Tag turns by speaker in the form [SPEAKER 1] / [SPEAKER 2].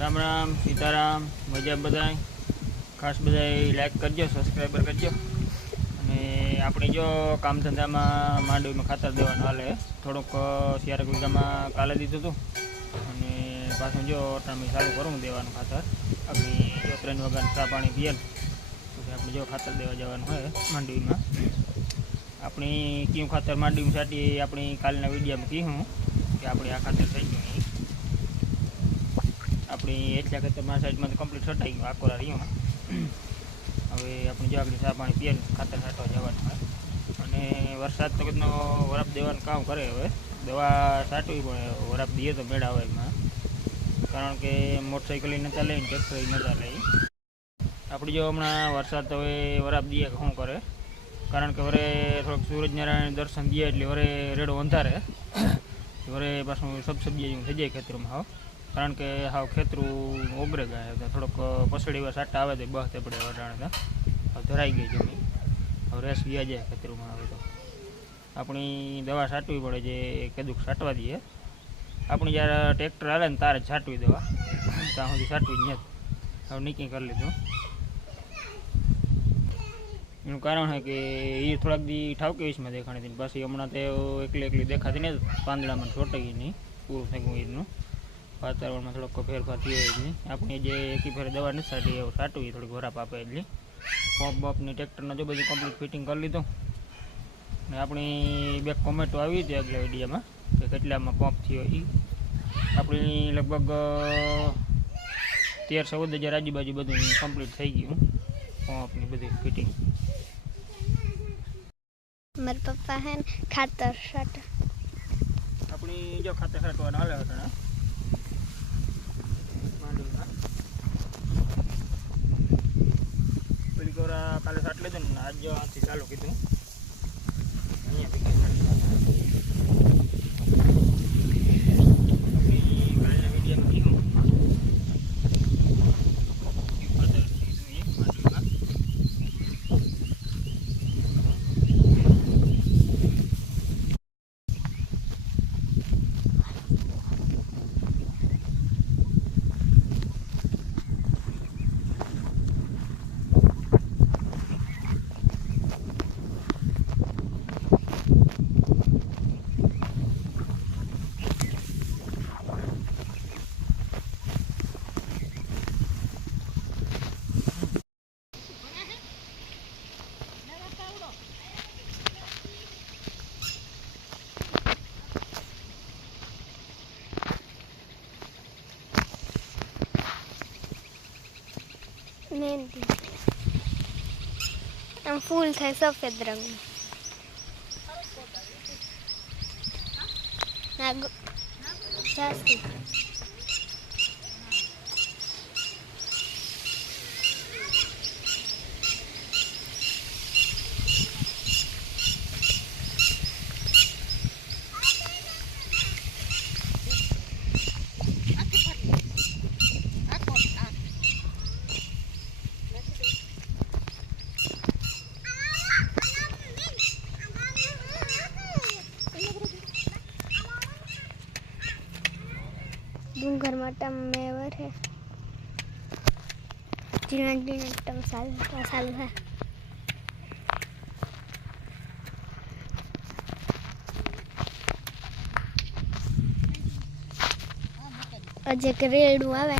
[SPEAKER 1] રામ રામ, સીતારામ, મજા બધાય. ખાસ બધાય લાઈક કરજો સબસ્ક્રાઈબર કરજો. અને આપણે જો કામ ધંધામાં માંડવીમાં ખાતર દેવાનું હાલે, થોડુંક શિયાળા ગુજામાં કાલે દીધું હતું અને પાછું જો અટાણું ચાલુ કરું દેવાનું ખાતર. આપણે જો ત્રણ વગર ચા પાણી પીએ, પછી આપણે જો ખાતર દેવા જવાનું હોય માંડવીમાં. આપણી કયું ખાતર માંડવીમાં સાટી, આપણી કાલના વિડીયામાં કીધું કે આપણે આ ખાતર થઈ ગયું નહીં. આપણી એટલા કરતા મારા સાઈડમાં કમ્પ્લીટ છટાઈ ગયું આકોરા રહ્યું. હવે આપણે જો આગળ પાણી પીએ ખાતર છાંટવા જવાનું હોય. અને વરસાદ તો કેટલો વરાપ દેવાનું કામ કરે હવે. દવા છાંટવી પણ વરાપ દઈએ તો મેળ આવે એમાં. કારણ કે મોટરસાઇકલ નતા લઈને ટ્રેક્ટર નતા લઈ. આપણે જો હમણાં વરસાદ તો હવે વરાપ દઈએ શું કરે? કારણ કે વરે થોડુંક સૂરજનારાયણ દર્શન દઈએ એટલે વરે રેડો અંધારે. વરે પાછું સબસબજી જેવું થઈ જાય ખેતરમાં હાવ કારણ કે હાવ ખેતરું ઓગરે ગયા થોડોક પસડી વાર સાટા આવે તો બહ તે પડે વટાણે ધરાઈ ગઈ જમીન. હવે રેસ ગયા જાય ખેતરુંમાં આવે તો. આપણી દવા છાંટવી પડે જે કદુક છાંટવા દઈએ. આપણી જ્યારે ટ્રેક્ટર આવે ને તારે છાંટવી દવા. ત્યાં સુધી છાંટવી જ નથી હવે નીકી કરી લીધું. એનું કારણ છે કે એ થોડાક દી ઠાવકી વીસમાં દેખાણી હતી પછી હમણાં તો એકલી એકલી દેખાતી ને પાંદડામાં છોટાઈ નહીં પૂરું થઈ ગયું એનું વાતાવરણમાં થોડોક ફેરફાર થયો એટલે આપણે જે એકી ફેરે દવા નથી સાટી એવું છાંટવી થોડીક વરાપ આપે એટલે. પંપ બપની ટ્રેક્ટરનો જો બધું કમ્પ્લીટ ફિટિંગ કરી લીધું. ને આપણી બે કોમેન્ટો આવી હતી આગલા વિડીયામાં કે કેટલામાં પંપ થયો એ આપણી લગભગ તેર ચૌદ હજાર આજુબાજુ બધું કમ્પ્લીટ થઈ ગયું પંપની બધી ફિટિંગ
[SPEAKER 2] મારા પપ્પા હે ખાતર શર્ટ
[SPEAKER 1] આપણી જો ખાતર છાંટવાના હાલે હતા માંડવીમાં પેલી કોરા કાલે છાંટ લીધું ને આજ આથી ચાલુ કીધું અહીંયા ભેગી છાંટી. આપણી કાલના વિડીયોમાં કીધું કે ખાતર કીધું એ માંડવીમાં.
[SPEAKER 2] મહેંદી આમ ફૂલ થાય સફેદ રંગનું ના ગો- જાસ્તી ડુંગરમાં ટમેવર હે. જીવન ઝીણા ટમ સારું સાલું હે. અજે એક રેડું આવે.